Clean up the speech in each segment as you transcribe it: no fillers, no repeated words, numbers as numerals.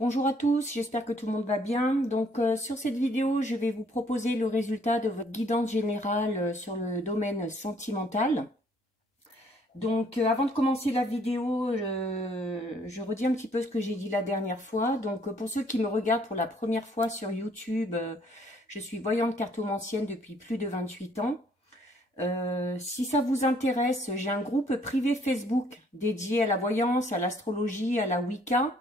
Bonjour à tous, j'espère que tout le monde va bien. Donc sur cette vidéo, je vais vous proposer le résultat de votre guidance générale sur le domaine sentimental. Donc avant de commencer la vidéo, je redis un petit peu ce que j'ai dit la dernière fois. Donc pour ceux qui me regardent pour la première fois sur YouTube, je suis voyante cartomancienne depuis plus de 28 ans. Si ça vous intéresse, j'ai un groupe privé Facebook dédié à la voyance, à l'astrologie, à la Wicca.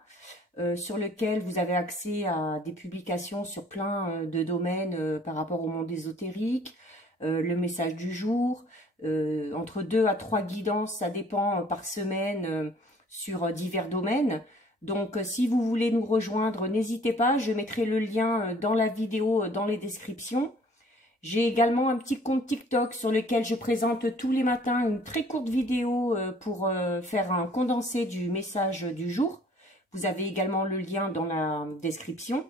Sur lequel vous avez accès à des publications sur plein de domaines par rapport au monde ésotérique, le message du jour, entre 2 à 3 guidances, ça dépend par semaine sur divers domaines. Donc si vous voulez nous rejoindre, n'hésitez pas, je mettrai le lien dans la vidéo, dans les descriptions. J'ai également un petit compte TikTok sur lequel je présente tous les matins une très courte vidéo pour faire un condensé du message du jour. Vous avez également le lien dans la description.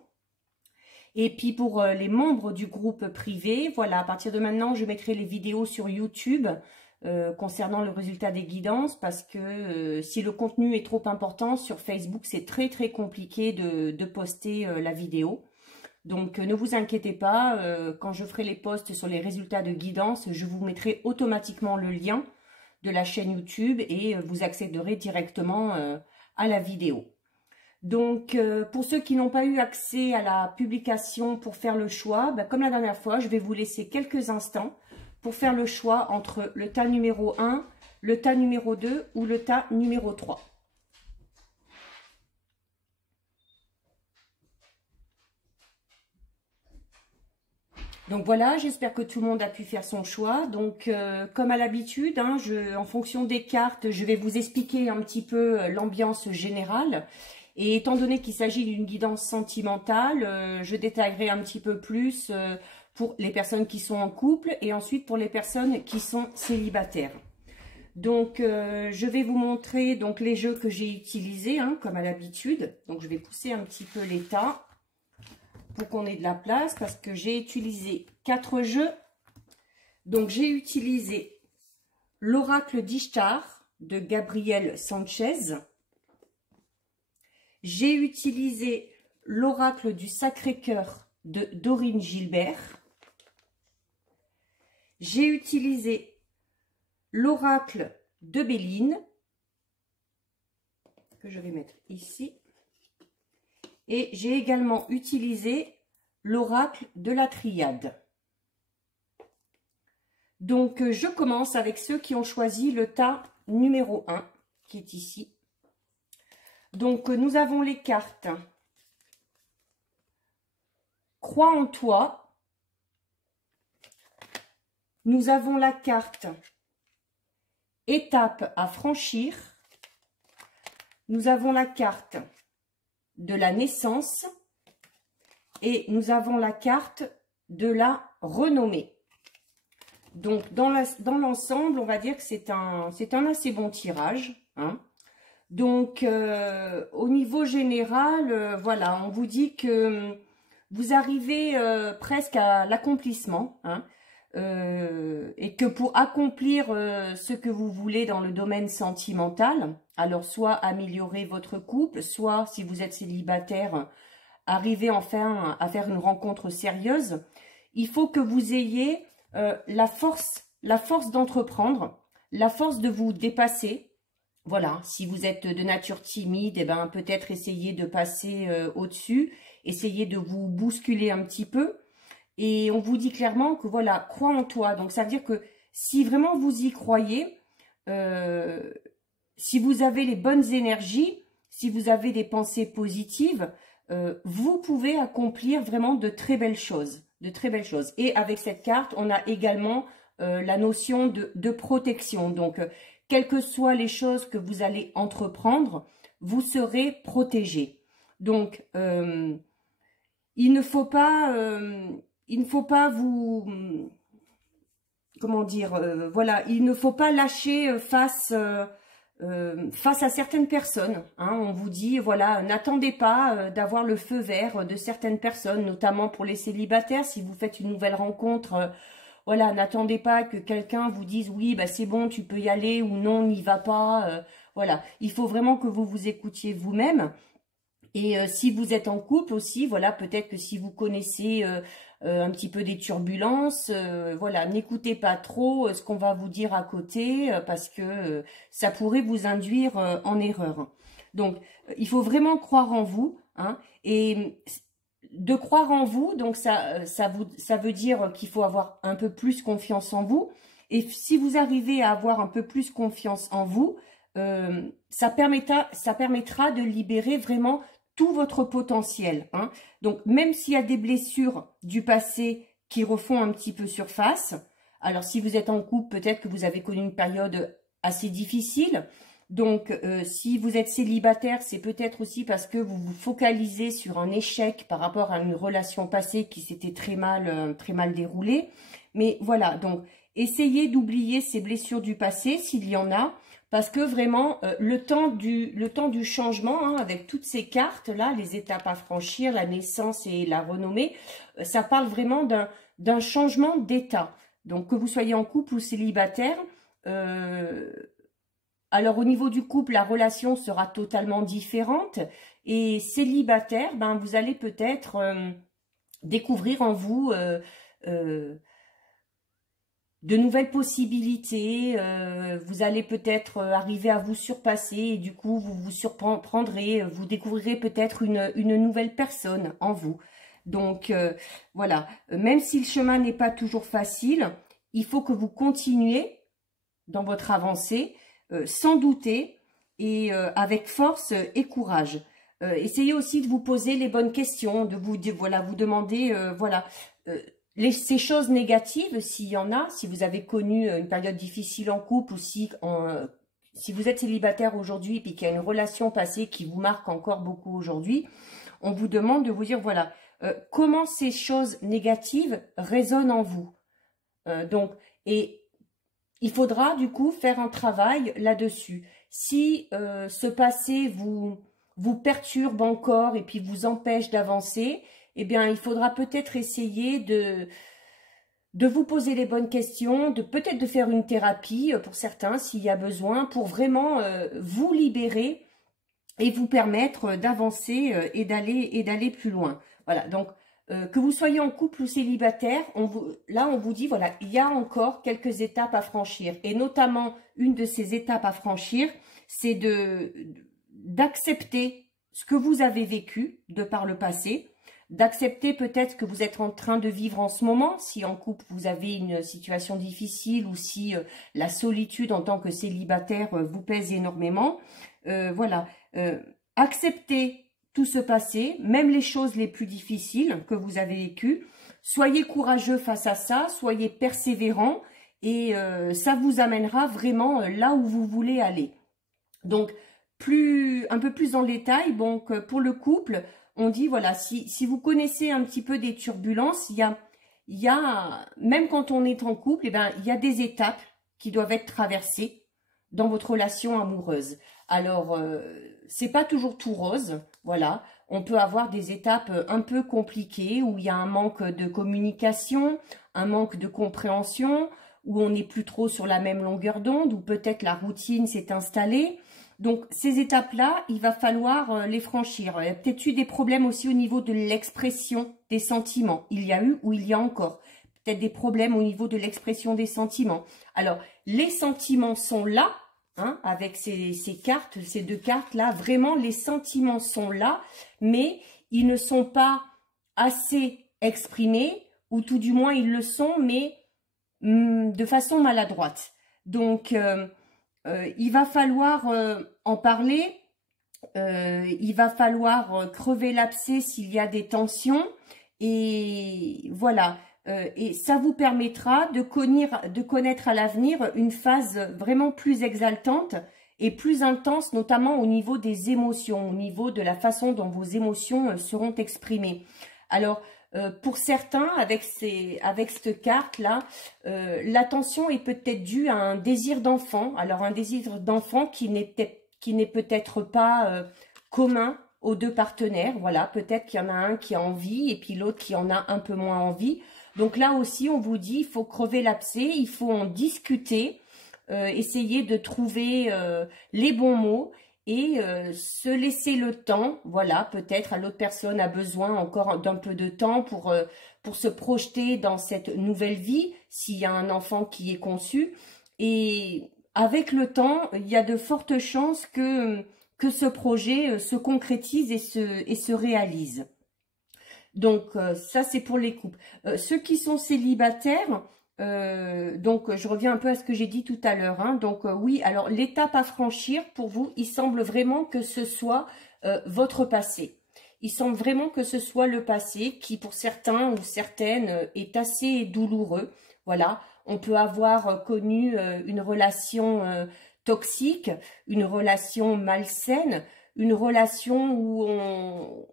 Et puis pour les membres du groupe privé, voilà, à partir de maintenant, je mettrai les vidéos sur YouTube concernant le résultat des guidances parce que si le contenu est trop important, sur Facebook, c'est très compliqué de poster la vidéo. Donc ne vous inquiétez pas, quand je ferai les posts sur les résultats de guidance, je vous mettrai automatiquement le lien de la chaîne YouTube et vous accéderez directement à la vidéo. Donc, pour ceux qui n'ont pas eu accès à la publication pour faire le choix, comme la dernière fois, je vais vous laisser quelques instants pour faire le choix entre le tas numéro 1, le tas numéro 2 ou le tas numéro 3. Donc voilà, j'espère que tout le monde a pu faire son choix. Donc, comme à l'habitude, en fonction des cartes, je vais vous expliquer un petit peu l'ambiance générale. Et étant donné qu'il s'agit d'une guidance sentimentale, je détaillerai un petit peu plus pour les personnes qui sont en couple et ensuite pour les personnes qui sont célibataires. Donc, je vais vous montrer donc les jeux que j'ai utilisés, comme à l'habitude. Donc, je vais pousser un petit peu les tas pour qu'on ait de la place parce que j'ai utilisé 4 jeux. Donc, j'ai utilisé l'Oracle d'Ishtar de Gabriel Sanchez. J'ai utilisé l'Oracle du Sacré-Cœur de Dorine Gilbert. J'ai utilisé l'Oracle de Béline, que je vais mettre ici. Et j'ai également utilisé l'Oracle de la Triade. Donc, je commence avec ceux qui ont choisi le tas numéro 1, qui est ici. Donc, nous avons les cartes Crois en toi. Nous avons la carte Étape à franchir. Nous avons la carte de la naissance. Et nous avons la carte de la renommée. Donc, dans l'ensemble, on va dire que c'est un assez bon tirage, Donc, au niveau général, voilà, on vous dit que vous arrivez presque à l'accomplissement, et que pour accomplir ce que vous voulez dans le domaine sentimental, alors soit améliorer votre couple, soit si vous êtes célibataire, arriver enfin à faire une rencontre sérieuse, il faut que vous ayez la force d'entreprendre, la force de vous dépasser. Voilà, si vous êtes de nature timide, peut-être essayez de passer au-dessus, essayez de vous bousculer un petit peu. Et on vous dit clairement que voilà, crois en toi. Donc ça veut dire que si vraiment vous y croyez, si vous avez les bonnes énergies, si vous avez des pensées positives, vous pouvez accomplir vraiment de très belles choses. Et avec cette carte, on a également la notion de protection. Donc, quelles que soient les choses que vous allez entreprendre, vous serez protégé. Donc, il ne faut pas vous, comment dire, voilà, il ne faut pas lâcher face à certaines personnes. On vous dit, voilà, n'attendez pas d'avoir le feu vert de certaines personnes, notamment pour les célibataires. Si vous faites une nouvelle rencontre, voilà, n'attendez pas que quelqu'un vous dise, oui, c'est bon, tu peux y aller, ou non, n'y va pas. Voilà, il faut vraiment que vous vous écoutiez vous-même. Et si vous êtes en couple aussi, voilà, peut-être que si vous connaissez un petit peu des turbulences, voilà, n'écoutez pas trop ce qu'on va vous dire à côté parce que ça pourrait vous induire en erreur. Donc, il faut vraiment croire en vous, hein, et de croire en vous, donc ça veut dire qu'il faut avoir un peu plus confiance en vous. Et si vous arrivez à avoir un peu plus confiance en vous, ça permettra de libérer vraiment tout votre potentiel, hein. Donc, même s'il y a des blessures du passé qui refont un petit peu surface, alors si vous êtes en couple, peut-être que vous avez connu une période assez difficile. Donc, si vous êtes célibataire, c'est peut-être aussi parce que vous vous focalisez sur un échec par rapport à une relation passée qui s'était très mal déroulée. Mais voilà, donc, essayez d'oublier ces blessures du passé, s'il y en a, parce que vraiment, le temps du changement, hein, avec toutes ces cartes-là, les étapes à franchir, la naissance et la renommée, ça parle vraiment d'un changement d'état. Donc, que vous soyez en couple ou célibataire, alors, au niveau du couple, la relation sera totalement différente. Et célibataire, ben, vous allez peut-être découvrir en vous de nouvelles possibilités. Vous allez peut-être arriver à vous surpasser et du coup, vous vous surprendrez. Vous découvrirez peut-être une nouvelle personne en vous. Donc, voilà. Même si le chemin n'est pas toujours facile, il faut que vous continuiez dans votre avancée. Sans douter et avec force et courage. Essayez aussi de vous poser les bonnes questions, de vous demander, ces choses négatives, s'il y en a, si vous avez connu une période difficile en couple ou si vous êtes célibataire aujourd'hui et qu'il y a une relation passée qui vous marque encore beaucoup aujourd'hui, on vous demande de vous dire, voilà, comment ces choses négatives résonnent en vous. Il faudra du coup faire un travail là-dessus. Si ce passé vous perturbe encore et puis vous empêche d'avancer, eh bien il faudra peut-être essayer de vous poser les bonnes questions, peut-être de faire une thérapie pour certains s'il y a besoin, pour vraiment vous libérer et vous permettre d'avancer et d'aller plus loin. Voilà, donc que vous soyez en couple ou célibataire, on vous dit, voilà, il y a encore quelques étapes à franchir. Et notamment, une de ces étapes à franchir, c'est d'accepter ce que vous avez vécu de par le passé, d'accepter peut-être que vous êtes en train de vivre en ce moment, si en couple vous avez une situation difficile ou si la solitude en tant que célibataire vous pèse énormément. Voilà, acceptez tout ce passé, même les choses les plus difficiles que vous avez vécues. Soyez courageux face à ça, soyez persévérant et ça vous amènera vraiment là où vous voulez aller. Donc, un peu plus dans le détail, donc pour le couple, on dit, voilà, si vous connaissez un petit peu des turbulences, il y a même quand on est en couple, eh ben, il y a des étapes qui doivent être traversées dans votre relation amoureuse. Alors, c'est pas toujours tout rose, voilà. On peut avoir des étapes un peu compliquées où il y a un manque de communication, un manque de compréhension, où on n'est plus trop sur la même longueur d'onde, où peut-être la routine s'est installée. Donc, ces étapes-là, il va falloir les franchir. Il y a peut-être eu des problèmes aussi au niveau de l'expression des sentiments. Il y a eu ou il y a encore peut-être des problèmes au niveau de l'expression des sentiments. Alors, les sentiments sont là, hein, avec ces cartes, ces deux cartes-là. Vraiment, les sentiments sont là, mais ils ne sont pas assez exprimés, ou tout du moins, ils le sont, mais de façon maladroite. Donc, il va falloir en parler, il va falloir crever l'abcès s'il y a des tensions, et voilà. Et ça vous permettra de connaître à l'avenir une phase vraiment plus exaltante et plus intense, notamment au niveau des émotions, au niveau de la façon dont vos émotions seront exprimées. Alors, pour certains, avec cette carte-là, l'attention est peut-être due à un désir d'enfant. Alors, un désir d'enfant qui n'est peut-être pas commun aux deux partenaires. Voilà, peut-être qu'il y en a un qui a envie et puis l'autre qui en a un peu moins envie. Donc là aussi, on vous dit, il faut crever l'abcès, il faut en discuter, essayer de trouver les bons mots et se laisser le temps, voilà, peut-être à l'autre personne a besoin encore d'un peu de temps pour se projeter dans cette nouvelle vie, s'il y a un enfant qui est conçu. Et avec le temps, il y a de fortes chances que ce projet se concrétise et se réalise. Donc, ça, c'est pour les couples. Ceux qui sont célibataires, donc je reviens un peu à ce que j'ai dit tout à l'heure. Hein. Donc, oui, alors l'étape à franchir, pour vous, il semble vraiment que ce soit votre passé. Il semble vraiment que ce soit le passé qui, pour certains ou certaines, est assez douloureux. Voilà, on peut avoir connu une relation toxique, une relation malsaine, une relation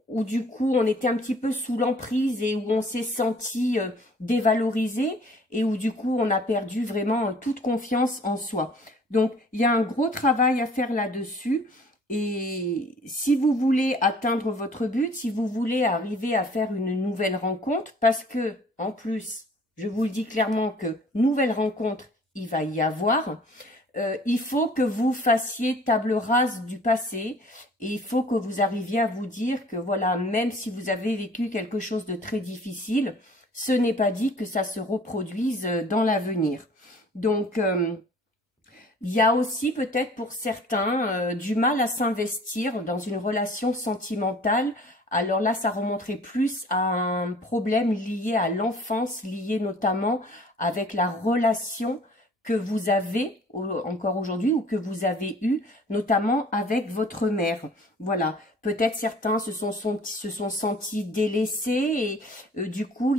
où du coup on était un petit peu sous l'emprise et où on s'est senti dévalorisé et où du coup on a perdu vraiment toute confiance en soi. Donc il y a un gros travail à faire là-dessus. Et si vous voulez atteindre votre but, si vous voulez arriver à faire une nouvelle rencontre, parce que en plus, je vous le dis clairement que nouvelle rencontre, il va y avoir, il faut que vous fassiez table rase du passé et il faut que vous arriviez à vous dire que voilà, même si vous avez vécu quelque chose de très difficile, ce n'est pas dit que ça se reproduise dans l'avenir. Donc, il y a aussi peut-être pour certains du mal à s'investir dans une relation sentimentale. Alors là, ça remonterait plus à un problème lié à l'enfance, lié notamment avec la relation que vous avez encore aujourd'hui ou que vous avez eu, notamment avec votre mère. Voilà, peut-être certains se sont sentis délaissés et du coup,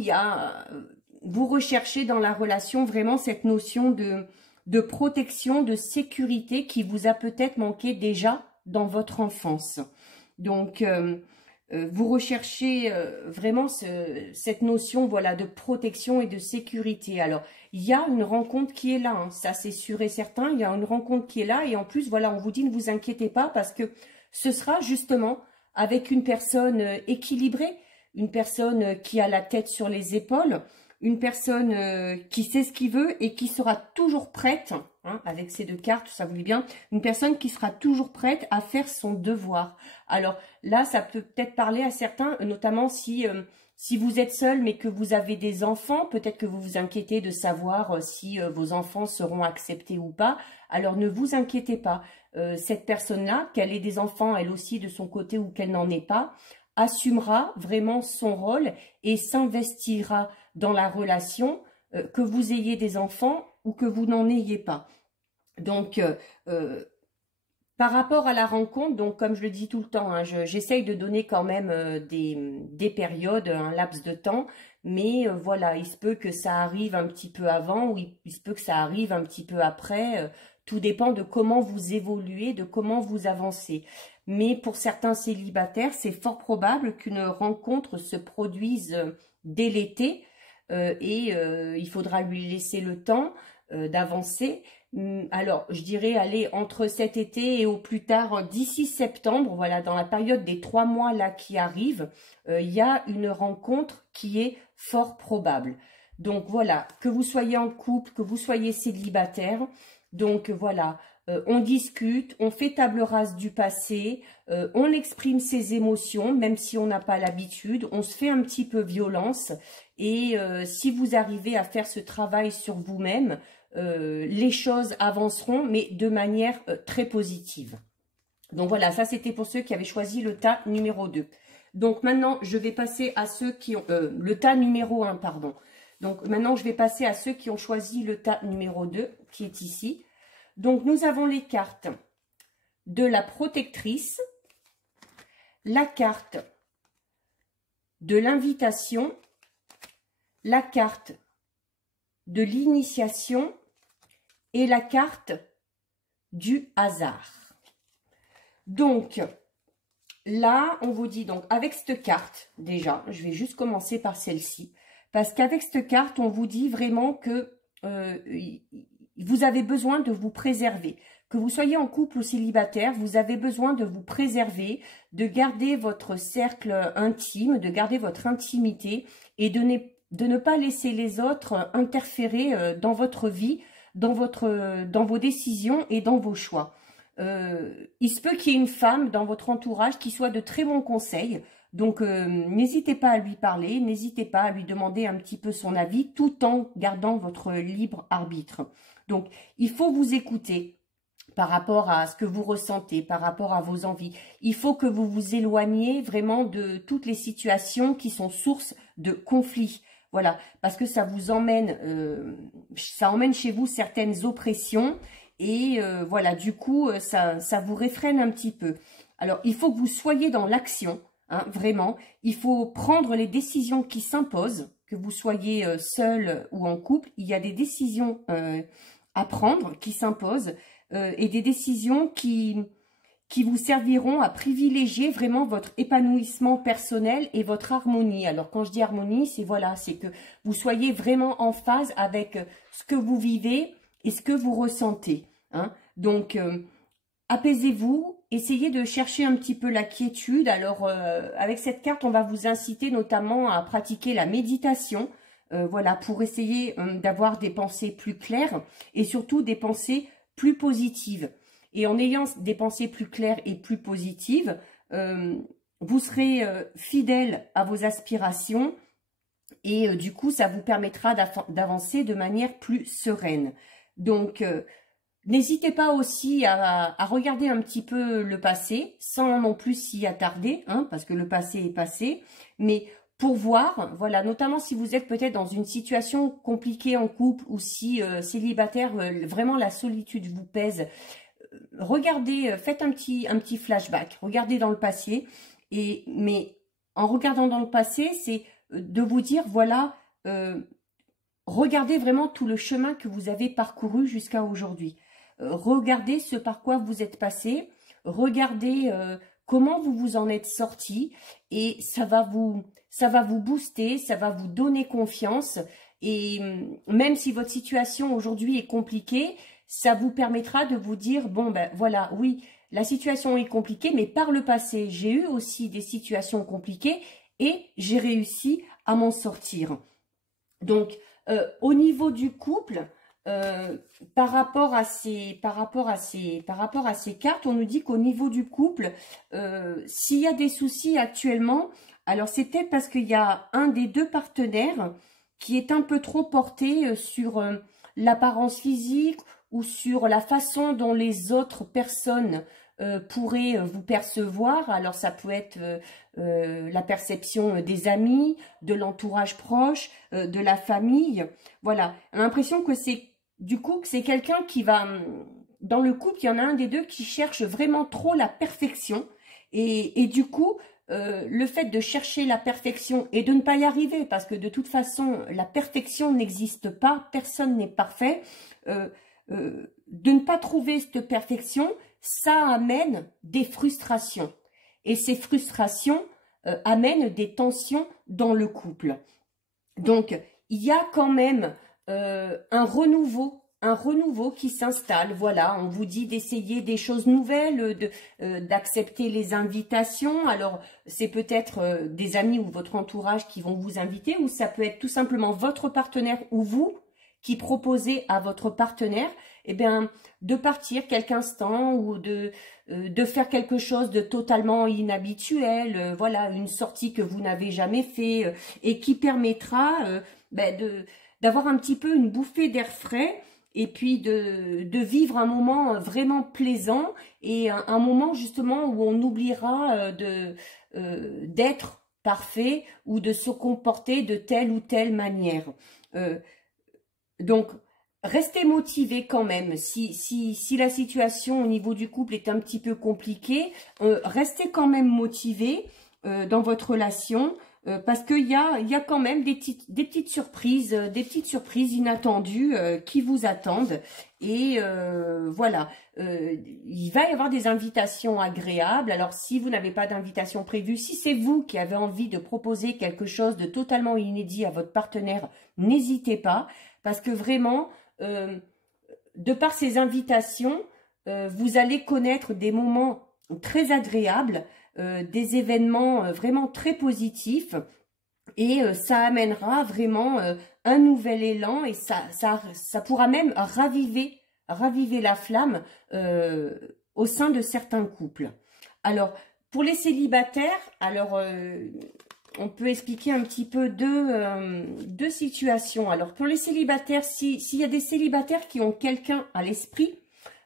vous recherchez dans la relation vraiment cette notion de protection, de sécurité qui vous a peut-être manqué déjà dans votre enfance. Donc, vous recherchez vraiment cette notion voilà, de protection et de sécurité. Alors, il y a une rencontre qui est là, hein, ça c'est sûr et certain, il y a une rencontre qui est là et en plus, voilà, on vous dit ne vous inquiétez pas parce que ce sera justement avec une personne équilibrée, une personne qui a la tête sur les épaules, une personne qui sait ce qu'il veut et qui sera toujours prête, hein, avec ces deux cartes, ça vous dit bien, une personne qui sera toujours prête à faire son devoir. Alors là, ça peut peut-être parler à certains, notamment si vous êtes seul mais que vous avez des enfants, peut-être que vous vous inquiétez de savoir si vos enfants seront acceptés ou pas. Alors ne vous inquiétez pas, cette personne-là, qu'elle ait des enfants elle aussi de son côté ou qu'elle n'en ait pas, assumera vraiment son rôle et s'investira dans la relation, que vous ayez des enfants ou que vous n'en ayez pas. Donc, par rapport à la rencontre, donc comme je le dis tout le temps, hein, j'essaye de donner quand même des périodes, un laps de temps, mais voilà, il se peut que ça arrive un petit peu avant ou il se peut que ça arrive un petit peu après. Tout dépend de comment vous évoluez, de comment vous avancez. Mais pour certains célibataires, c'est fort probable qu'une rencontre se produise dès l'été et il faudra lui laisser le temps d'avancer. Alors, je dirais, aller entre cet été et au plus tard, d'ici septembre, voilà, dans la période des 3 mois là qui arrivent, il y a une rencontre qui est fort probable. Donc voilà, que vous soyez en couple, que vous soyez célibataire, donc voilà, on discute, on fait table rase du passé, on exprime ses émotions, même si on n'a pas l'habitude, on se fait un petit peu violence. Et si vous arrivez à faire ce travail sur vous-même, les choses avanceront, mais de manière très positive. Donc voilà, ça c'était pour ceux qui avaient choisi le tas numéro 2. Donc maintenant, je vais passer à ceux qui ont... le tas numéro 1, pardon. Donc maintenant, je vais passer à ceux qui ont choisi le tas numéro 2, qui est ici. Donc nous avons les cartes de la protectrice, la carte de l'invitation, la carte de l'initiation et la carte du hasard. Donc, là, on vous dit, donc, avec cette carte, déjà, je vais juste commencer par celle-ci, parce qu'avec cette carte, on vous dit vraiment que vous avez besoin de vous préserver. Que vous soyez en couple ou célibataire, vous avez besoin de vous préserver, de garder votre cercle intime, de garder votre intimité et de ne pas laisser les autres interférer dans votre vie, dans vos décisions et dans vos choix. il se peut qu'il y ait une femme dans votre entourage qui soit de très bons conseils. Donc, n'hésitez pas à lui parler, n'hésitez pas à lui demander un petit peu son avis, tout en gardant votre libre arbitre. Donc, il faut vous écouter par rapport à ce que vous ressentez, par rapport à vos envies. Il faut que vous vous éloigniez vraiment de toutes les situations qui sont source de conflits. Voilà, parce que ça vous emmène, ça emmène chez vous certaines oppressions et voilà, du coup, ça vous réfrène un petit peu. Alors, il faut que vous soyez dans l'action, hein, vraiment. Il faut prendre les décisions qui s'imposent, que vous soyez seul ou en couple. Il y a des décisions à prendre qui s'imposent et des décisions qui vous serviront à privilégier vraiment votre épanouissement personnel et votre harmonie. Alors, quand je dis harmonie, c'est voilà, c'est que vous soyez vraiment en phase avec ce que vous vivez et ce que vous ressentez. Hein. Donc, apaisez-vous, essayez de chercher un petit peu la quiétude. Alors, avec cette carte, on va vous inciter notamment à pratiquer la méditation. Voilà, pour essayer d'avoir des pensées plus claires et surtout des pensées plus positives. Et en ayant des pensées plus claires et plus positives, vous serez fidèle à vos aspirations et du coup, ça vous permettra d'avancer de manière plus sereine. Donc, n'hésitez pas aussi à regarder un petit peu le passé, sans non plus s'y attarder, hein, parce que le passé est passé, mais pour voir, voilà, notamment si vous êtes peut-être dans une situation compliquée en couple ou si célibataire, vraiment la solitude vous pèse, regardez, faites un petit flashback, regardez dans le passé, mais en regardant dans le passé, c'est de vous dire, voilà, regardez vraiment tout le chemin que vous avez parcouru jusqu'à aujourd'hui. Regardez ce par quoi vous êtes passé, regardez comment vous vous en êtes sorti et ça va vous booster, ça va vous donner confiance et même si votre situation aujourd'hui est compliquée, ça vous permettra de vous dire, bon ben voilà, oui, la situation est compliquée, mais par le passé, j'ai eu aussi des situations compliquées et j'ai réussi à m'en sortir. Donc, au niveau du couple, par rapport à ces cartes, on nous dit qu'au niveau du couple, s'il y a des soucis actuellement, alors c'est peut-être parce qu'il y a un des deux partenaires qui est un peu trop porté sur l'apparence physique ou sur la façon dont les autres personnes pourraient vous percevoir. Alors ça peut être la perception des amis, de l'entourage proche, de la famille. Voilà, on a l'impression que c'est du coup que c'est quelqu'un qui va, dans le couple, il y en a un des deux qui cherche vraiment trop la perfection et du coup, le fait de chercher la perfection et de ne pas y arriver, parce que de toute façon, la perfection n'existe pas, personne n'est parfait, de ne pas trouver cette perfection, ça amène des frustrations. Et ces frustrations amènent des tensions dans le couple. Donc, il y a quand même un renouveau qui s'installe. Voilà, on vous dit d'essayer des choses nouvelles, d'accepter les invitations. Alors, c'est peut-être des amis ou votre entourage qui vont vous inviter, ou ça peut être tout simplement votre partenaire ou vous qui proposez à votre partenaire, eh bien, de partir quelques instants ou de faire quelque chose de totalement inhabituel, voilà, une sortie que vous n'avez jamais fait et qui permettra d'avoir un petit peu une bouffée d'air frais et puis de vivre un moment vraiment plaisant et un moment justement où on oubliera d'être parfait ou de se comporter de telle ou telle manière. Donc, restez motivé quand même. Si la situation au niveau du couple est un petit peu compliquée, restez quand même motivé dans votre relation parce qu'il y a quand même des petites surprises inattendues qui vous attendent. Et voilà, il va y avoir des invitations agréables. Alors, si vous n'avez pas d'invitation prévue, si c'est vous qui avez envie de proposer quelque chose de totalement inédit à votre partenaire, n'hésitez pas. Parce que vraiment, de par ces invitations, vous allez connaître des moments très agréables, des événements vraiment très positifs. Et ça amènera vraiment un nouvel élan et ça pourra même raviver la flamme au sein de certains couples. Alors, pour les célibataires, alors on peut expliquer un petit peu deux situations. Alors, pour les célibataires, s'il y a des célibataires qui ont quelqu'un à l'esprit,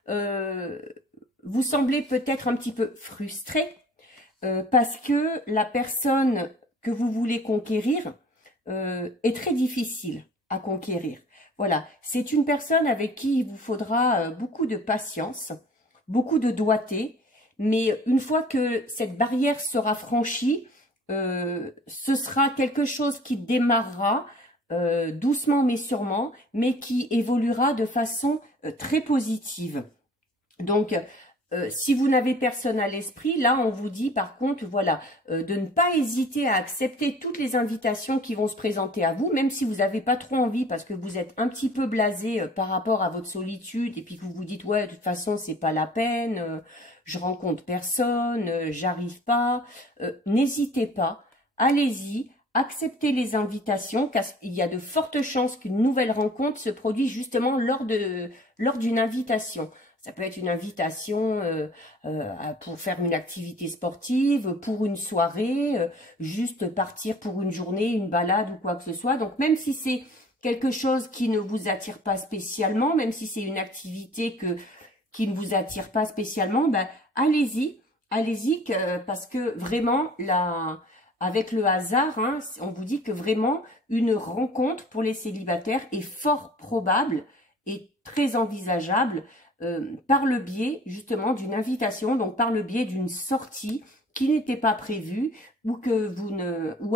vous semblez peut-être un petit peu frustré parce que la personne que vous voulez conquérir est très difficile à conquérir. Voilà, c'est une personne avec qui il vous faudra beaucoup de patience, beaucoup de doigté, mais une fois que cette barrière sera franchie, ce sera quelque chose qui démarrera doucement mais sûrement, mais qui évoluera de façon très positive. Donc, si vous n'avez personne à l'esprit, là, on vous dit par contre, voilà, de ne pas hésiter à accepter toutes les invitations qui vont se présenter à vous, même si vous n'avez pas trop envie parce que vous êtes un petit peu blasé par rapport à votre solitude et puis que vous vous dites, ouais, de toute façon, c'est pas la peine, je rencontre personne, j'arrive pas. N'hésitez pas, allez-y, acceptez les invitations, car il y a de fortes chances qu'une nouvelle rencontre se produise justement lors d'une invitation. Ça peut être une invitation pour faire une activité sportive, pour une soirée, juste partir pour une journée, une balade ou quoi que ce soit. Donc, même si c'est quelque chose qui ne vous attire pas spécialement, même si c'est une activité qui ne vous attire pas spécialement, ben, allez-y, parce que vraiment, avec le hasard, hein, on vous dit que vraiment, une rencontre pour les célibataires est fort probable et très envisageable par le biais justement d'une invitation, donc par le biais d'une sortie qui n'était pas prévue ou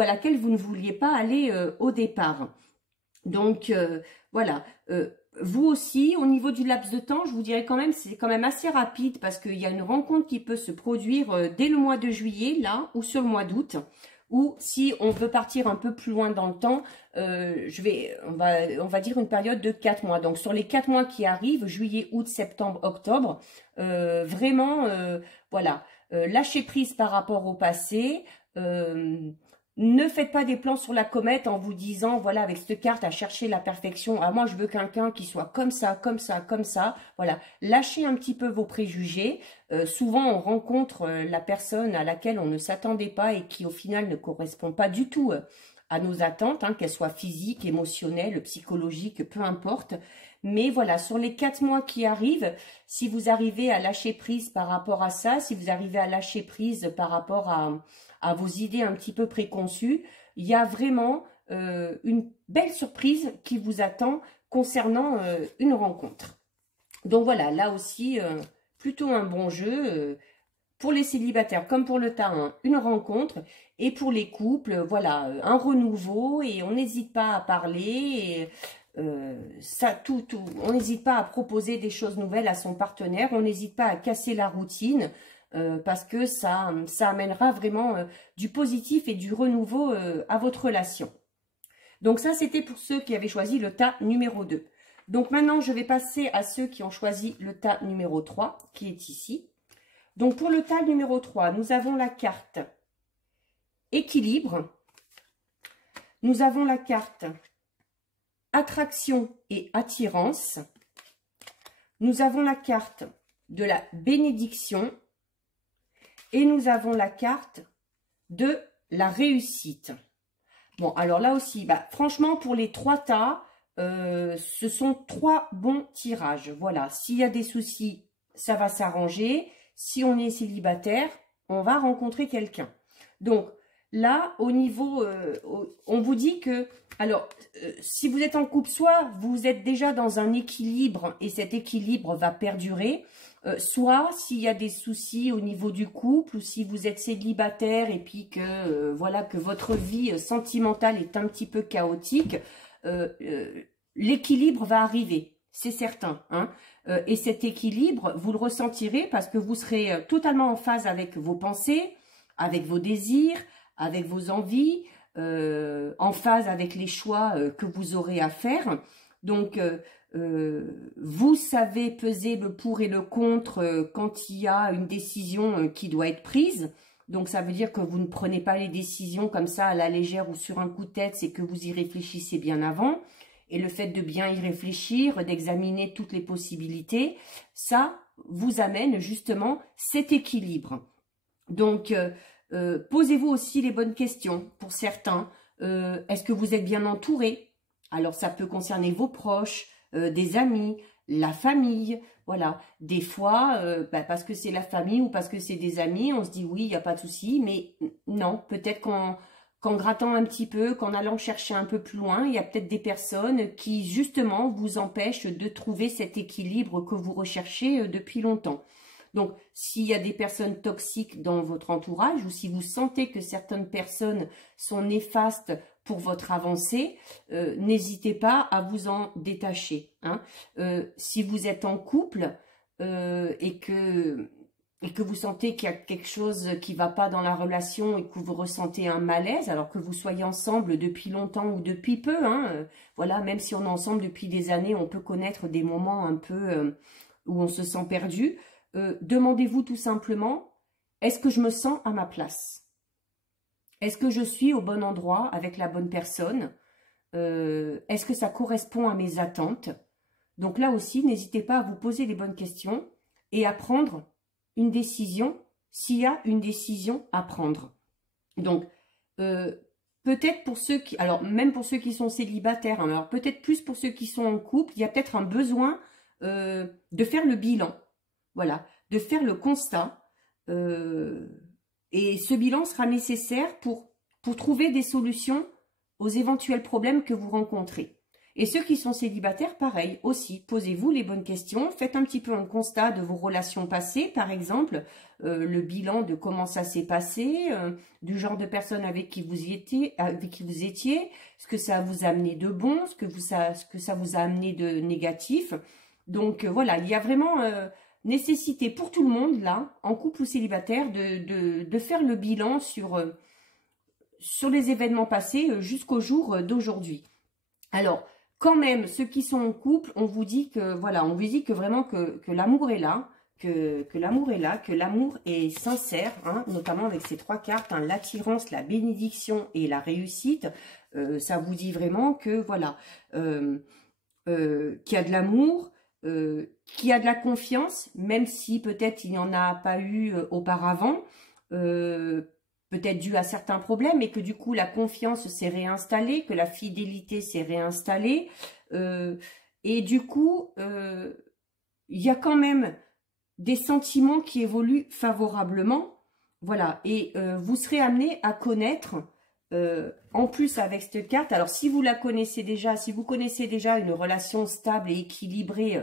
à laquelle vous ne vouliez pas aller au départ. Donc voilà, vous aussi, au niveau du laps de temps, je vous dirais quand même, c'est quand même assez rapide parce qu'il y a une rencontre qui peut se produire dès le mois de juillet, là, ou sur le mois d'août. Ou si on veut partir un peu plus loin dans le temps, on va dire une période de 4 mois. Donc sur les 4 mois qui arrivent, juillet, août, septembre, octobre, vraiment, voilà, lâchez prise par rapport au passé. Ne faites pas des plans sur la comète en vous disant, voilà, avec cette carte, à chercher la perfection. Ah, moi, je veux quelqu'un qui soit comme ça, comme ça, comme ça. Voilà, lâchez un petit peu vos préjugés. Souvent, on rencontre la personne à laquelle on ne s'attendait pas et qui, au final, ne correspond pas du tout à nos attentes, hein, qu'elles soient physiques, émotionnelles, psychologiques, peu importe. Mais voilà, sur les 4 mois qui arrivent, si vous arrivez à lâcher prise par rapport à ça, si vous arrivez à lâcher prise par rapport à vos idées un petit peu préconçues, il y a vraiment une belle surprise qui vous attend concernant une rencontre. Donc voilà, là aussi, plutôt un bon jeu pour les célibataires comme pour le tas 1, une rencontre. Et pour les couples, voilà, un renouveau et on n'hésite pas à parler. On n'hésite pas à proposer des choses nouvelles à son partenaire. On n'hésite pas à casser la routine. Parce que ça amènera vraiment du positif et du renouveau à votre relation. Donc ça, c'était pour ceux qui avaient choisi le tas numéro 2. Donc maintenant, je vais passer à ceux qui ont choisi le tas numéro 3, qui est ici. Donc pour le tas numéro 3, nous avons la carte équilibre. Nous avons la carte attraction et attirance. Nous avons la carte de la bénédiction. Et nous avons la carte de la réussite. Bon, alors là aussi, bah, franchement, pour les 3 tas, ce sont 3 bons tirages. Voilà, s'il y a des soucis, ça va s'arranger. Si on est célibataire, on va rencontrer quelqu'un. Donc, là, au niveau, on vous dit que, alors, si vous êtes en couple, soit vous êtes déjà dans un équilibre et cet équilibre va perdurer, soit s'il y a des soucis au niveau du couple ou si vous êtes célibataire et puis que, voilà, que votre vie sentimentale est un petit peu chaotique, l'équilibre va arriver, c'est certain, hein. Et cet équilibre, vous le ressentirez parce que vous serez totalement en phase avec vos pensées, avec vos désirs, avec vos envies, en phase avec les choix que vous aurez à faire. Donc, vous savez peser le pour et le contre quand il y a une décision qui doit être prise. Donc, ça veut dire que vous ne prenez pas les décisions comme ça à la légère ou sur un coup de tête, c'est que vous y réfléchissez bien avant. Et le fait de bien y réfléchir, d'examiner toutes les possibilités, ça, vous amène justement cet équilibre. Donc, posez-vous aussi les bonnes questions pour certains. Est-ce que vous êtes bien entouré? Alors, ça peut concerner vos proches, des amis, la famille. Voilà, des fois, parce que c'est la famille ou parce que c'est des amis, on se dit oui, il n'y a pas de souci. Mais non, peut-être qu'en grattant un petit peu, qu'en allant chercher un peu plus loin, il y a peut-être des personnes qui justement vous empêchent de trouver cet équilibre que vous recherchez depuis longtemps. Donc, s'il y a des personnes toxiques dans votre entourage ou si vous sentez que certaines personnes sont néfastes pour votre avancée, n'hésitez pas à vous en détacher. Hein. Si vous êtes en couple et que vous sentez qu'il y a quelque chose qui ne va pas dans la relation et que vous ressentez un malaise, alors que vous soyez ensemble depuis longtemps ou depuis peu, hein, voilà, même si on est ensemble depuis des années, on peut connaître des moments un peu où on se sent perdu. Demandez-vous tout simplement, est-ce que je me sens à ma place? Est-ce que je suis au bon endroit avec la bonne personne? Est-ce que ça correspond à mes attentes? Donc là aussi, n'hésitez pas à vous poser les bonnes questions et à prendre une décision s'il y a une décision à prendre. Donc, peut-être pour ceux qui, alors même pour ceux qui sont célibataires, hein, alors peut-être plus pour ceux qui sont en couple, il y a peut-être un besoin de faire le bilan. Voilà, de faire le constat et ce bilan sera nécessaire pour trouver des solutions aux éventuels problèmes que vous rencontrez. Et ceux qui sont célibataires, pareil, aussi, posez-vous les bonnes questions, faites un petit peu un constat de vos relations passées, par exemple, le bilan de comment ça s'est passé, du genre de personnes avec qui vous étiez, ce que ça vous a amené de bon, ce que ça vous a amené de négatif. Donc voilà, il y a vraiment nécessité pour tout le monde, là, en couple ou célibataire, de faire le bilan sur les événements passés jusqu'au jour d'aujourd'hui. Alors, quand même, ceux qui sont en couple, on vous dit que, voilà, on vous dit que vraiment que l'amour est là, que l'amour est là, que l'amour est sincère, hein, notamment avec ces trois cartes, hein, l'attirance, la bénédiction et la réussite. Ça vous dit vraiment que, voilà, qu'il y a de l'amour, qu'il y a de la confiance, même si peut-être il n'y en a pas eu auparavant, peut-être dû à certains problèmes, et que du coup la confiance s'est réinstallée, que la fidélité s'est réinstallée, et du coup il y a quand même des sentiments qui évoluent favorablement, voilà, et vous serez amené à connaître, en plus avec cette carte, alors si vous la connaissez déjà, si vous connaissez déjà une relation stable et équilibrée,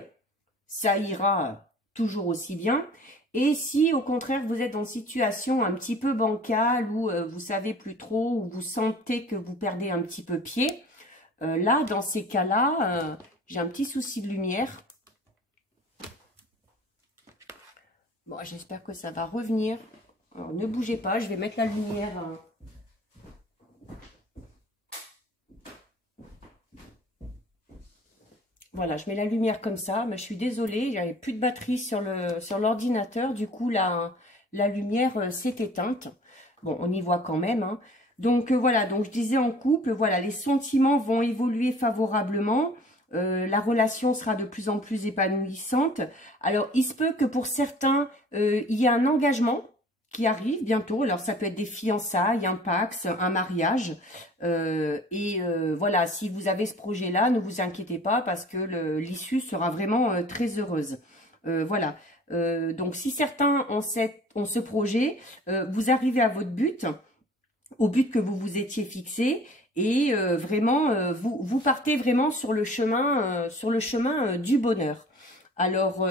ça ira toujours aussi bien. Et si au contraire vous êtes dans une situation un petit peu bancale, où vous savez plus trop, où vous sentez que vous perdez un petit peu pied, là dans ces cas-là, j'ai un petit souci de lumière. Bon, j'espère que ça va revenir. Alors, ne bougez pas, je vais mettre la lumière. Voilà, je mets la lumière comme ça, mais je suis désolée, j'avais plus de batterie sur l'ordinateur, du coup la lumière s'est éteinte. Bon, on y voit quand même, hein. Donc voilà, donc je disais en couple, voilà, les sentiments vont évoluer favorablement, la relation sera de plus en plus épanouissante. Alors, il se peut que pour certains, il y ait un engagement qui arrive bientôt. Alors, ça peut être des fiançailles, un Pacs, un mariage. Voilà, si vous avez ce projet-là, ne vous inquiétez pas parce que l'issue sera vraiment très heureuse. Voilà. Donc, si certains ont ce projet, vous arrivez à votre but, au but que vous vous étiez fixé, et vraiment, vous partez vraiment sur le chemin, du bonheur. Alors,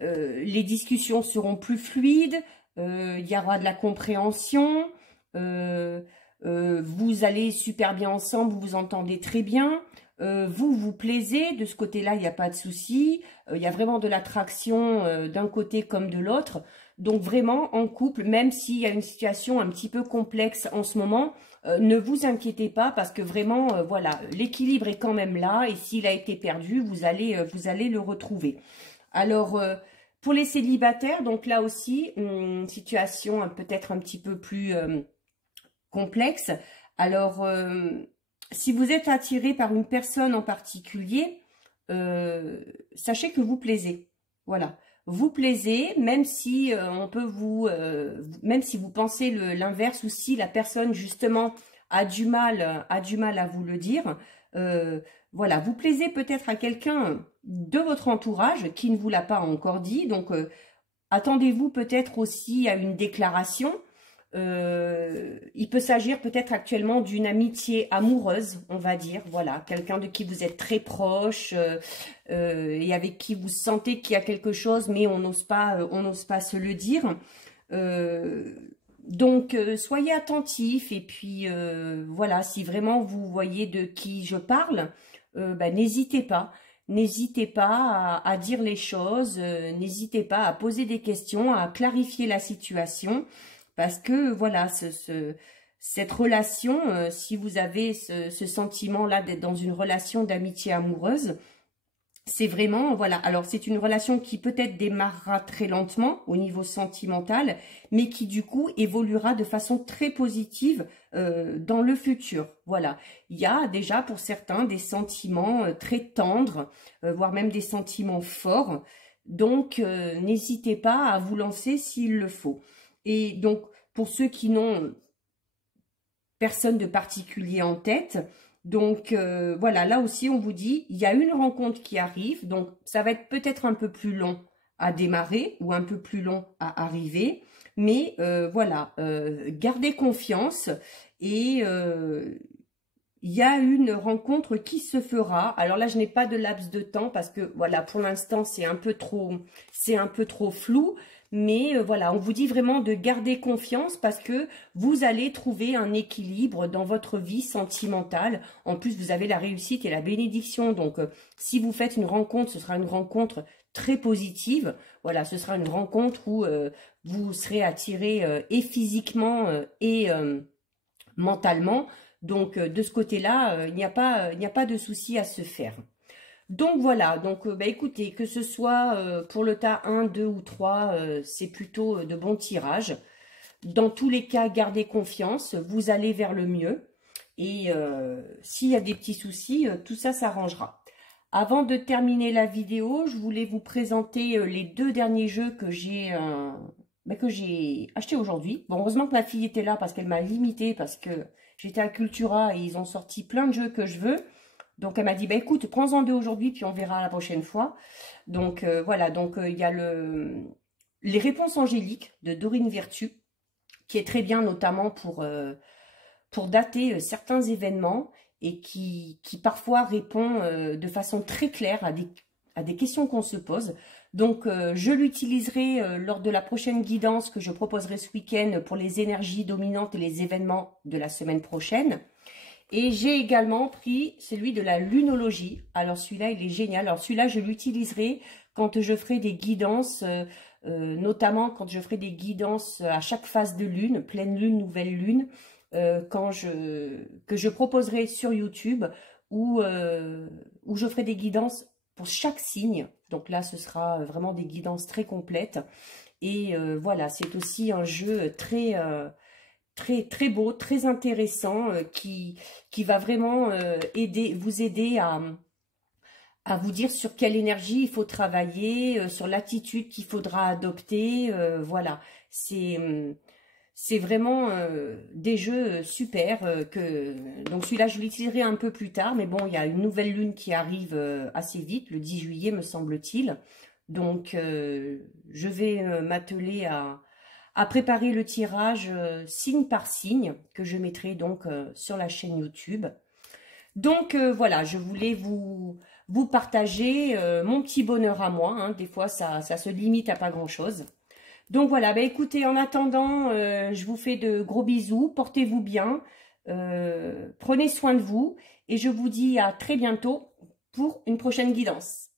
les discussions seront plus fluides, il y aura de la compréhension, vous allez super bien ensemble, vous vous entendez très bien, vous vous plaisez, de ce côté-là, il n'y a pas de souci, il y a vraiment de l'attraction d'un côté comme de l'autre. Donc vraiment, en couple, même s'il y a une situation un petit peu complexe en ce moment, ne vous inquiétez pas parce que vraiment, voilà, l'équilibre est quand même là et s'il a été perdu, vous allez le retrouver. Alors, pour les célibataires, donc là aussi, une situation peut-être un petit peu plus complexe. Alors, si vous êtes attiré par une personne en particulier, sachez que vous plaisez. Voilà. vous plaisez, même si on peut même si vous pensez l'inverse, ou si la personne justement a du mal à vous le dire. Voilà, vous plaisez peut-être à quelqu'un de votre entourage qui ne vous l'a pas encore dit. Donc, attendez-vous peut-être aussi à une déclaration. Il peut s'agir peut-être actuellement d'une amitié amoureuse, on va dire. Voilà, quelqu'un de qui vous êtes très proche et avec qui vous sentez qu'il y a quelque chose, mais on n'ose pas se le dire. Donc, soyez attentifs et puis voilà, si vraiment vous voyez de qui je parle, n'hésitez pas. N'hésitez pas à dire les choses, n'hésitez pas à poser des questions, à clarifier la situation, parce que voilà, cette relation, si vous avez ce sentiment-là d'être dans une relation d'amitié amoureuse, c'est vraiment, voilà, alors c'est une relation qui peut-être démarrera très lentement au niveau sentimental, mais qui du coup évoluera de façon très positive dans le futur. Voilà, il y a déjà pour certains des sentiments très tendres, voire même des sentiments forts. Donc, n'hésitez pas à vous lancer s'il le faut. Et donc, pour ceux qui n'ont personne de particulier en tête, donc voilà, là aussi on vous dit, il y a une rencontre qui arrive, donc ça va être peut-être un peu plus long à démarrer ou un peu plus long à arriver, mais voilà, gardez confiance et il y a une rencontre qui se fera. Alors là, je n'ai pas de laps de temps parce que voilà, pour l'instant, c'est un peu trop flou. Mais voilà, on vous dit vraiment de garder confiance parce que vous allez trouver un équilibre dans votre vie sentimentale. En plus, vous avez la réussite et la bénédiction. Donc, si vous faites une rencontre, ce sera une rencontre très positive. Voilà, ce sera une rencontre où vous serez attiré et physiquement et mentalement. Donc, de ce côté-là, il n'y a pas de souci à se faire. Donc voilà, donc écoutez, que ce soit pour le tas 1, 2 ou 3, c'est plutôt de bons tirages. Dans tous les cas, gardez confiance, vous allez vers le mieux. Et s'il y a des petits soucis, tout ça s'arrangera. Avant de terminer la vidéo, je voulais vous présenter les 2 derniers jeux que j'ai achetés aujourd'hui. Bon, heureusement que ma fille était là parce qu'elle m'a limité, parce que j'étais à Cultura et ils ont sorti plein de jeux que je veux. Donc, elle m'a dit, écoute, prends-en 2 aujourd'hui, puis on verra la prochaine fois. Donc, voilà, donc il y a les réponses angéliques de Dorine Virtue, qui est très bien, notamment pour dater certains événements et qui parfois répond de façon très claire à des questions qu'on se pose. Donc, je l'utiliserai lors de la prochaine guidance que je proposerai ce week-end pour les énergies dominantes et les événements de la semaine prochaine. Et j'ai également pris celui de la lunologie. Alors celui-là, il est génial. Alors celui-là, je l'utiliserai quand je ferai des guidances, notamment quand je ferai des guidances à chaque phase de lune, pleine lune, nouvelle lune, que je proposerai sur YouTube, où je ferai des guidances pour chaque signe. Donc là, ce sera vraiment des guidances très complètes. Et voilà, c'est aussi un jeu très très beau, très intéressant, qui va vraiment vous aider à vous dire sur quelle énergie il faut travailler, sur l'attitude qu'il faudra adopter. Voilà, c'est vraiment des jeux super. Donc celui-là, je l'utiliserai un peu plus tard, mais bon, il y a une nouvelle lune qui arrive assez vite, le 10 juillet me semble-t-il. Donc je vais m'atteler à préparer le tirage signe par signe que je mettrai donc sur la chaîne YouTube. Donc voilà, je voulais vous partager mon petit bonheur à moi. Hein. Des fois, ça se limite à pas grand-chose. Donc voilà, écoutez, en attendant, je vous fais de gros bisous. Portez-vous bien. Prenez soin de vous. Et je vous dis à très bientôt pour une prochaine guidance.